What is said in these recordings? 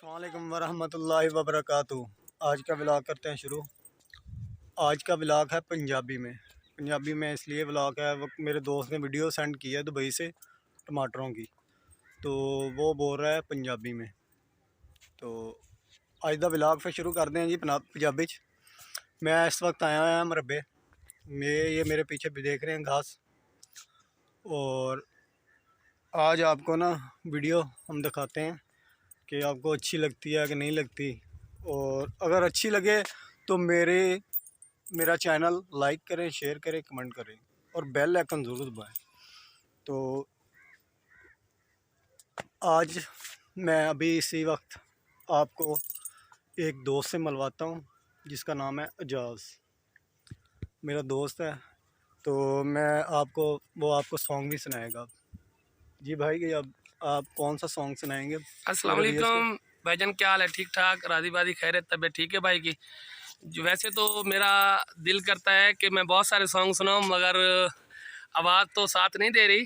अस्सलाम वालेकुम वरहमतुल्लाहि वबरकातुहू। आज का व्लॉग करते हैं शुरू। आज का व्लॉग है पंजाबी में इसलिए व्लॉग है, वो मेरे दोस्त ने वीडियो सेंड की है दुबई से टमाटरों की, तो वो बोल रहा है पंजाबी में। तो आज का व्लॉग फिर शुरू करते हैं जी पंजाबी। मैं इस वक्त आया हुआ मरबे में, ये मेरे पीछे भी देख रहे हैं घास। और आज आपको ना वीडियो हम दिखाते हैं कि आपको अच्छी लगती है कि नहीं लगती, और अगर अच्छी लगे तो मेरा चैनल लाइक करें, शेयर करें, कमेंट करें और बेल आइकन ज़रूर दबाएं। तो आज मैं अभी इसी वक्त आपको एक दोस्त से मिलवाता हूं जिसका नाम है एजाज। मेरा दोस्त है, तो वो आपको सॉन्ग भी सुनाएगा। जी भाई, कि अब आप कौन सा सॉन्ग सुनाएंगे? अस्सलाम वालेकुम भाईजान, क्या हाल है? ठीक ठाक, राधी बादी खैरियत, तबीयत ठीक है भाई की? वैसे तो मेरा दिल करता है कि मैं बहुत सारे सॉन्ग सुनाऊं, मगर आवाज़ तो साथ नहीं दे रही,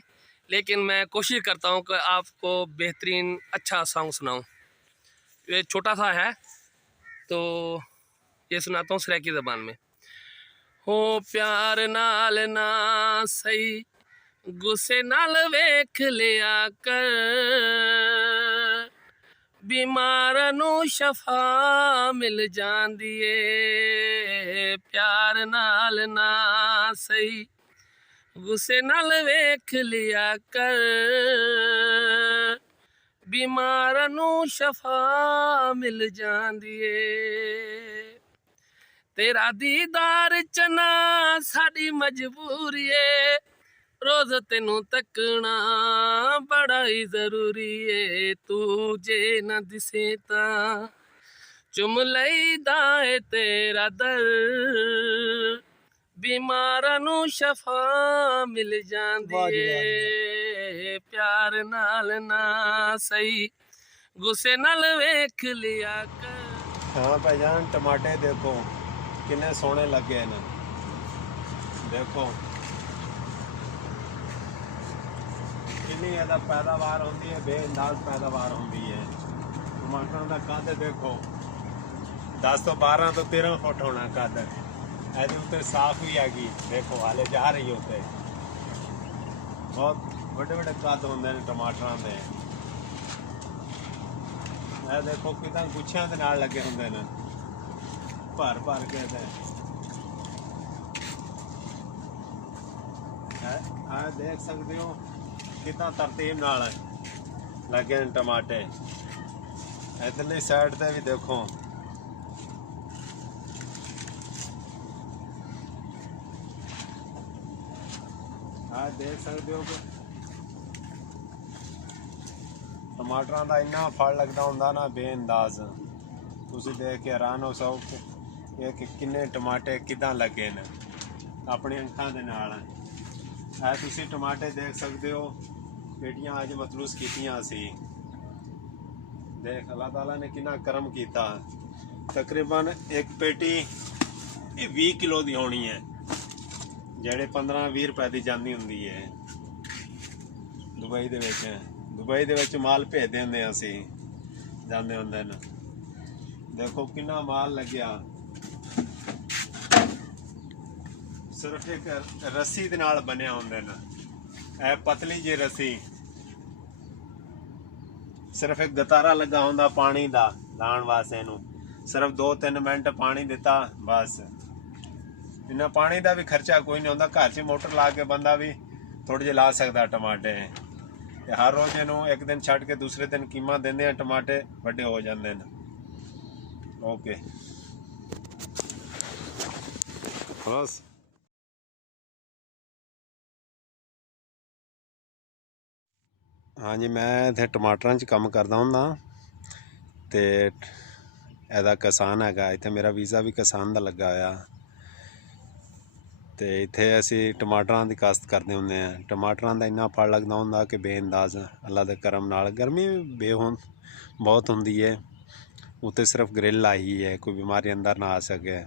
लेकिन मैं कोशिश करता हूं कि आपको बेहतरीन अच्छा सॉन्ग सुनाऊं। ये छोटा सा है, तो ये सुनाता हूँ सराइकी ज़बान में। हो प्यार नाल ना सही, गुस्से नाल वेख लिया कर, बीमारां नूं शफा मिल जांदी ए। प्यार नाल ना सही, गुस्से नाल वेख लिया कर, बीमारां नूं शफा मिल जांदी ए। तेरा दीदार चना साडी मजबूरी ए, रोज तेनू तकना बड़ा ही जरूरी है। तू जे न दिसे तां चुम लईदा है तेरा दर, बीमारां नूं शफा मिल जांदी है। प्यार नाल ना सही, गुस्से नाल वेख लिया कर। हाँ भाईजान, टमाटे देखो कितने सोहने लगे हैं। देखो कितनी ज़्यादा पैदावार होती है, बेअंदाज पैदावार होती है। टमाटरों का कद देखो 10 तो 12 तो 13 फुट होना कद। ऐसे उत्ते साफ भी हैगी, देखो हाले जा रही होते बहुत बड़े बड़े कद होंगे ने टमाटरों के। ਇਹ देखो कितना गुच्छियां ਦੇ ਨਾਲ ਲੱਗੇ ਹੁੰਦੇ ਨੇ, ਭਰ ਭਰ ਕੇ ਤੇ ਆ ਦੇਖ ਸਕਦੇ ਹੋ कितना तरतीब नाल लगे हैं टमाटे। इधरली साइड ते भी देखो देख सकते हो कि टमाटरां दा इन्ना फल लगदा हुंदा ना बेअंदाज। तुसीं देख के हैरान हो सको कि किन्ने टमाटे किदां लगे ने अपनी अखां दे नाल। तुसीं टमाटे देख सकते हो, पेटियां अज मतलूस कीतियां सी। देख अल्लाह ताला ने कितना करम किया। तकरीबन एक पेटी 20 किलो दी होनी है, जेड़े 15-20 रुपए दी जांदी हुंदी है दुबई दे विच। दुबई दे विच माल भेजदे हुंदे असी, जांदे हुंदे ने। देखो कितना माल लग्या, सिर्फ एक रस्सी दे नाल बनिया हुंदे ने। ए पतली जी रस्सी, सिर्फ एक गतारा लगा हुंदा पानी दा लाण वास्ते नूं। सिर्फ 2-3 मिनट पानी दिता बस। इन्ना पानी दा भी खर्चा कोई नहीं हुंदा। घर च मोटर ला के बंदा भी थोड़े जे ला सकदा टमाटे। ते हर रोज इनू एक दिन छड्ड के दूसरे दिन कीमा देंदे हैं, टमाटे वड्डे हो जांदे ने। ओके बस। हाँ जी, मैं इत्थे टमाटरां च काम करदा हुंदा ते एदा किसान हैगा। इत्थे मेरा वीज़ा भी किसान दा लगा होया ते इत्थे असी टमाटरां दी काश्त करदे हुंदे हैं। टमाटरां दा इन्ना फल लगदा हुंदा कि बेअंदाज। अल्लाह दे करम नाल गर्मी बहुत हुंदी है, उत्ते सिर्फ ग्रिल लाई है, कोई बीमारी अंदर ना आ सके।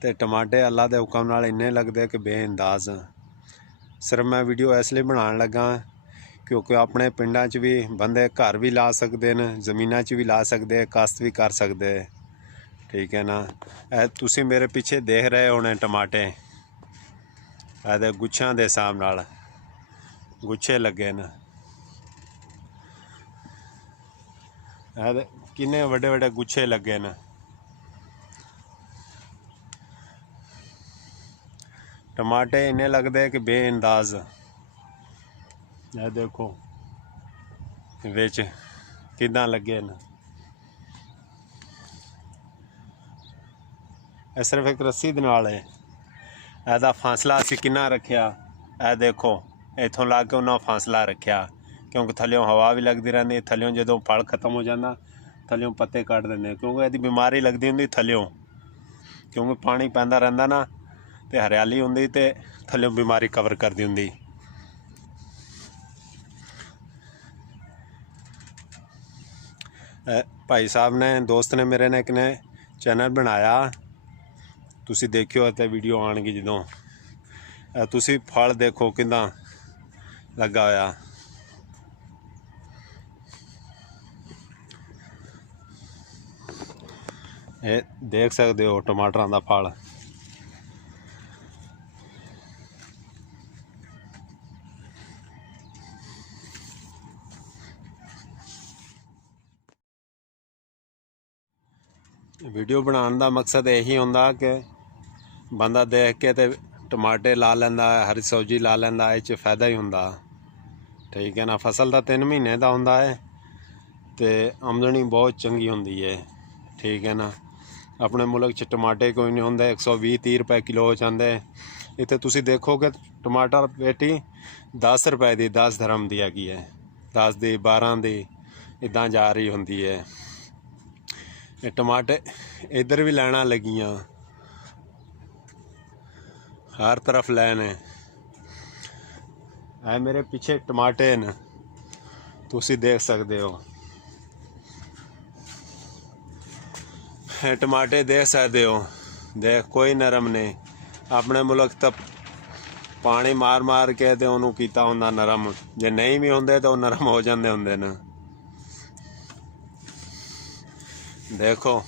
ते टमाटे अल्लाह दे हुक्म नाल इन्ने लगदे कि बेअंदाज। सिर्फ मैं वीडियो इसलिए बनाने लगा ਕਿਉਂਕਿ ਆਪਣੇ ਪਿੰਡਾਂ 'ਚ ਵੀ ਬੰਦੇ ਘਰ ਵੀ ਲਾ ਸਕਦੇ ਨੇ, ਜ਼ਮੀਨਾਂ 'ਚ ਵੀ ਲਾ ਸਕਦੇ, ਕਾਸ਼ਤ ਵੀ ਕਰ ਸਕਦੇ। ਠੀਕ ਹੈ ਨਾ। ਇਹ ਤੁਸੀਂ ਮੇਰੇ ਪਿੱਛੇ ਦੇਖ ਰਹੇ ਹੋਣੇ ਟਮਾਟੇ, ਇਹਦੇ ਗੁੱਛਾਂ ਦੇ ਹਿਸਾਬ ਨਾਲ ਗੁੱਛੇ ਲੱਗੇ ਨੇ। ਇਹਦੇ ਕਿੰਨੇ ਵੱਡੇ ਵੱਡੇ ਗੁੱਛੇ ਲੱਗੇ ਨੇ। ਟਮਾਟੇ ਇੰਨੇ ਲੱਗਦੇ ਕਿ ਬੇਅੰਦਾਜ਼। ਇਹ ਦੇਖੋ ਵਿੱਚ ਕਿੱਦਾਂ ਲੱਗੇ ਨੇ। ਇਹ ਸਿਰਫ ਇੱਕ ਰੱਸੀ ਦੇ ਨਾਲ ਹੈ। ਇਹਦਾ ਫਾਸਲਾ ਅਸੀਂ ਕਿੰਨਾ ਰੱਖਿਆ, ਇਹ ਦੇਖੋ ਇੱਥੋਂ ਲਾ ਕੇ ਉਹਨਾਂ ਫਾਸਲਾ ਰੱਖਿਆ, ਕਿਉਂਕਿ ਥੱਲਿਓਂ ਹਵਾ ਵੀ ਲੱਗਦੀ ਰਹਿੰਦੀ। ਥੱਲਿਓਂ ਜਦੋਂ ਫਲ ਖਤਮ ਹੋ ਜਾਂਦਾ ਥੱਲਿਓਂ ਪੱਤੇ ਕੱਢ ਦਿੰਦੇ, ਕਿਉਂਕਿ ਇਹਦੀ ਬਿਮਾਰੀ ਲੱਗਦੀ ਹੁੰਦੀ ਥੱਲਿਓਂ, ਕਿਉਂਕਿ ਪਾਣੀ ਪੈਂਦਾ ਰਹਿੰਦਾ ਨਾ ਤੇ ਹਰਿਆਲੀ ਹੁੰਦੀ ਤੇ ਥੱਲਿਓਂ ਬਿਮਾਰੀ ਕਵਰ ਕਰਦੀ ਹੁੰਦੀ। ਭਾਈ ਸਾਹਿਬ ਨੇ, ਦੋਸਤ ਨੇ ਮੇਰੇ ਨੇ ਇੱਕ ਨੇ ਚੈਨਲ ਬਣਾਇਆ, ਤੁਸੀਂ ਦੇਖਿਓ ਅਤੇ ਵੀਡੀਓ ਆਉਣਗੀ ਜਦੋਂ। ਤੁਸੀਂ ਫਲ ਦੇਖੋ ਕਿੰਨਾ ਲੱਗਾ ਹੋਇਆ। ਇਹ ਦੇਖ ਸਕਦੇ ਹੋ ਟਮਾਟਰਾਂ ਦਾ ਫਲ। ਵੀਡੀਓ ਬਣਾਉਣ ਦਾ ਮਕਸਦ ਇਹੀ ਹੁੰਦਾ ਕਿ ਬੰਦਾ ਦੇਖ ਕੇ ਤੇ ਟਮਾਟੇ ਲਾ ਲੈਂਦਾ, ਹਰੀ ਸਬਜ਼ੀ ਲਾ ਲੈਂਦਾ, ਇਹ 'ਚ ਫਾਇਦਾ ਹੀ ਹੁੰਦਾ। ਠੀਕ ਹੈ ਨਾ। ਫਸਲ ਦਾ 3 ਮਹੀਨੇ ਦਾ ਹੁੰਦਾ ਹੈ ਤੇ ਆਮਦਨੀ ਬਹੁਤ ਚੰਗੀ ਹੁੰਦੀ ਹੈ। ਠੀਕ ਹੈ ਨਾ। ਆਪਣੇ ਮੁਲਕ 'ਚ ਟਮਾਟੇ ਕੋਈ ਨਹੀਂ ਹੁੰਦੇ, 120-30 ਰੁਪਏ ਕਿਲੋ ਹੋ ਜਾਂਦੇ। ਇੱਥੇ ਤੁਸੀਂ ਦੇਖੋਗੇ ਟਮਾਟਰ ਪੇਟੀ 10 ਰੁਪਏ ਦੀ, 10 ਧਰਮ ਦੀ ਹੈਗੀ ਹੈ, 10 ਦੀ, 12 ਦੀ, ਇੱਦਾਂ ਜਾ ਰਹੀ ਹੁੰਦੀ ਹੈ। ਇਹ ਟਮਾਟੇ ਇੱਧਰ ਵੀ ਲੈਣਾ ਲੱਗੀਆਂ, ਹਰ ਤਰਫ ਲੈਣੇ। ਇਹ ਮੇਰੇ ਪਿੱਛੇ ਟਮਾਟੇ ਨੇ, ਤੁਸੀਂ ਦੇਖ ਸਕਦੇ ਹੋ। ਇਹ ਟਮਾਟੇ ਦੇਖ ਸਕਦੇ ਹੋ, ਦੇਖ ਕੋਈ ਨਰਮ ਨਹੀਂ। ਆਪਣੇ ਮੁਲਕ ਤਾਂ ਪਾਣੀ ਮਾਰ ਮਾਰ ਕੇ ਤੇ ਉਹਨੂੰ ਕੀਤਾ ਹੁੰਦਾ ਨਰਮ, ਜੇ ਨਹੀਂ ਵੀ ਹੁੰਦੇ ਤਾਂ ਉਹ ਨਰਮ ਹੋ ਜਾਂਦੇ ਹੁੰਦੇ ਨੇ। ਦੇਖੋ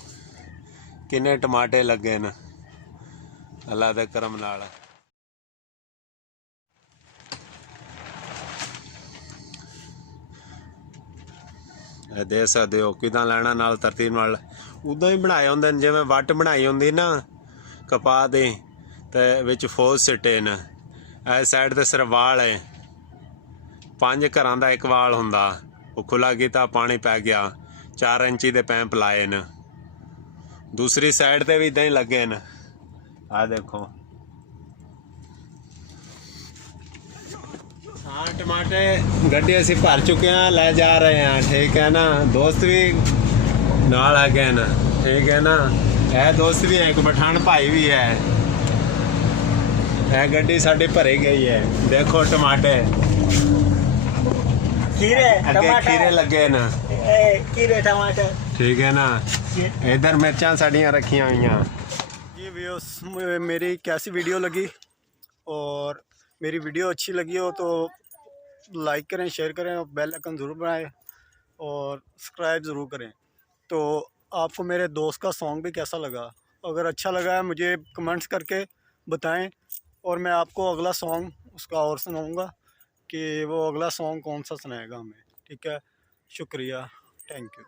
ਕਿੰਨੇ ਟਮਾਟੇ ਲੱਗੇ ਨੇ ਅੱਲਾ ਦੇ ਕਰਮ ਨਾਲ। ਇਹ ਦੇਖ ਸਕਦੇ ਹੋ ਕਿੱਦਾਂ ਲੈਣਾ ਨਾਲ ਤਰਤੀਬ ਨਾਲ ਉਦਾਂ ਹੀ ਬਣਾਏ ਹੁੰਦੇ ਨੇ, ਜਿਵੇਂ ਵੱਟ ਬਣਾਈ ਹੁੰਦੀ ਨਾ ਕਪਾਹ ਦੀ ਤੇ ਵਿੱਚ ਫੋਜ਼ ਸਿੱਟੇ ਨੇ। ਇਸ ਸਾਈਡ ਤੇ ਸਿਰਫ ਵਾਲ ਹੈ, 5 ਘਰਾਂ ਦਾ ਇੱਕ ਵਾਲ ਹੁੰਦਾ, ਉਹ ਖੁੱਲਾ ਕੀਤਾ ਪਾਣੀ ਪੈ ਗਿਆ, 4 ਇੰਚੀ ਦੇ ਪੈਂਪ ਲਾਏ ਨੇ। ਦੂਸਰੀ ਸਾਈਡ ਤੇ ਵੀ ਇਦਾਂ ਹੀ ਲੱਗੇ ਨੇ। ਆ ਦੇਖੋ ਹਾਂ ਟਮਾਟੇ ਗੱਡੀ ਅਸੀਂ ਭਰ ਚੁੱਕੇ ਹਾਂ, ਲੈ ਜਾ ਰਹੇ ਹਾਂ। ਠੀਕ ਹੈ ਨਾ। ਦੋਸਤ ਵੀ ਨਾਲ ਆ ਗਏ ਨਾ। ਠੀਕ ਹੈ ਨਾ। ਇਹ ਦੋਸਤ ਵੀ ਹੈ, ਇੱਕ ਪਠਾਨ ਭਾਈ ਵੀ ਹੈ। ਇਹ ਗੱਡੀ ਸਾਡੀ ਭਰੀ ਗਈ ਹੈ। ਦੇਖੋ ਟਮਾਟੇ, खीरे ਅੱਗੇ ਖੀਰੇ ਲੱਗੇ ਨਾ। खीरे टमाटर। ठीक है ना। इधर मिर्चा साड़ियाँ रखी हुई हैं। जी व्यूअर्स, मेरी कैसी वीडियो लगी, और मेरी वीडियो अच्छी लगी हो तो लाइक करें, शेयर करें, और बेल आइकन ज़रूर बनाएं और सब्सक्राइब ज़रूर करें। तो आपको मेरे दोस्त का सॉन्ग भी कैसा लगा, अगर अच्छा लगा है मुझे कमेंट्स करके बताएं, और मैं आपको अगला सॉन्ग उसका और सुनाऊंगा कि वो अगला सॉन्ग कौन सा सुनाएगा हमें। ठीक है, शुक्रिया, थैंक यू।